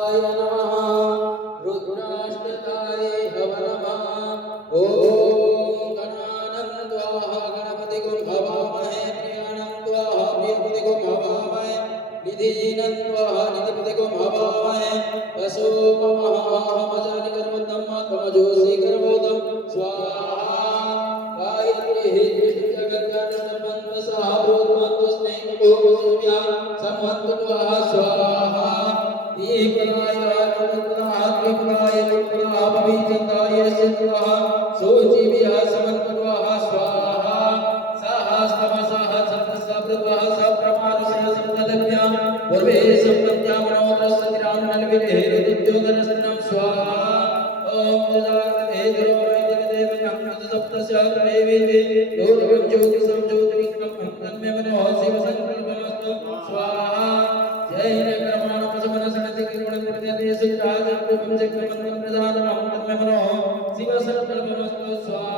आय नमः रुद्राष्टकाय हवनमः ओम गणानन्त्वाः गणपतिगुं हवामहे प्रियानन्त्वाः प्रियपतिगुं हवामहे निधीनन्त्वाः निधिपतिगुं हवामहे वसोममहामजानिकर्मतमज्योषि कर्मोदं स्वाहा गायत्री जगद्गणसर्वन्तसः भूतमत्वस्नैकभूतसूर्या समत्वः स्वाहा दीपनाय चतुर्नाः त्रिपुराय चतुर्नाः पविचन्दाय सिद्धः सोजीव्यः समन्वः स्वाहा सहस्रमसः सप्तसप्तवः सप्रमाणस्य सप्तदभ्यां पूर्वे सप्तत्या मनोरसतिरामनलविरेरुद्योतनस्नं स्वाहा ॐ जजाग्रते द्रोवैतदेवनं सप्तस्याग्रमेवेति दूर्गं ज्योतिषं ज्योतिरिक्तं तन्मे मनोः शिवसङ्कल्पमस्तु स्वाहा जय शिव संकल्पमस्तु स्वाहा।